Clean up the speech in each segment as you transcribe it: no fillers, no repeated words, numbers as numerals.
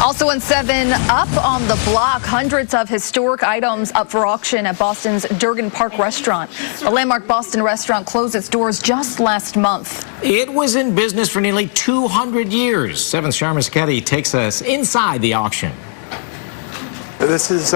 Also in 7 up on the block, hundreds of historic items up for auction at Boston's Durgan Park restaurant. The landmark Boston restaurant closed its doors just last month. It was in business for nearly 200 years. 7's Sharma Sketti takes us inside the auction. This is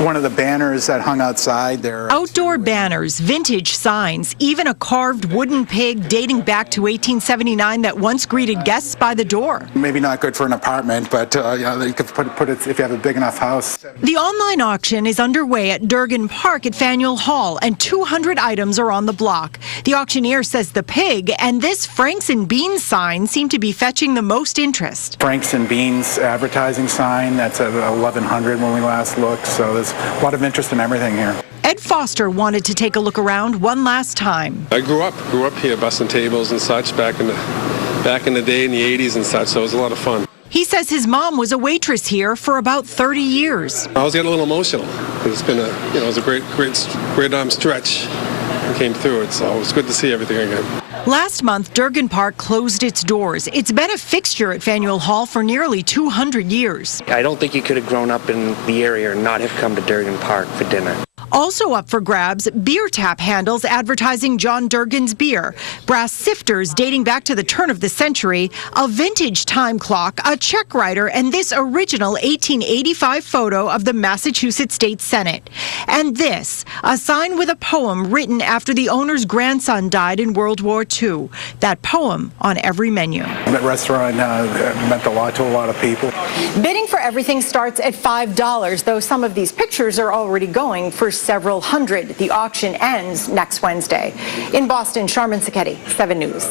one of the banners that hung outside there. Outdoor banners, vintage signs, even a carved wooden pig dating back to 1879 that once greeted guests by the door. Maybe not good for an apartment, but you could put it if you have a big enough house. The online auction is underway at Durgan Park at Faneuil Hall, and 200 items are on the block. The auctioneer says the pig and this Franks and Beans sign seem to be fetching the most interest. Franks and Beans advertising sign, that's at 1100 when we last looked, so there's a lot of interest in everything here. Ed Foster wanted to take a look around one last time. I grew up here busting tables and such back in the day in the 80s and such, so it was a lot of fun. He says his mom was a waitress here for about 30 years. I was getting a little emotional. It's been it was a great stretch. We came through it, so it was good to see everything again. Last month, Durgan Park closed its doors. It's been a fixture at Faneuil Hall for nearly 200 years. I don't think you could have grown up in the area and not have come to Durgan Park for dinner. Also up for grabs, beer tap handles advertising John Durgan's beer, brass sifters dating back to the turn of the century, a vintage time clock, a check writer, and this original 1885 photo of the Massachusetts State Senate. And this, a sign with a poem written after the owner's grandson died in World War II. That poem on every menu. That restaurant meant a lot to a lot of people. Bidding for everything starts at $5, though some of these pictures are already going for several hundred. The auction ends next Wednesday. In Boston, Sharma Sketti, 7 News.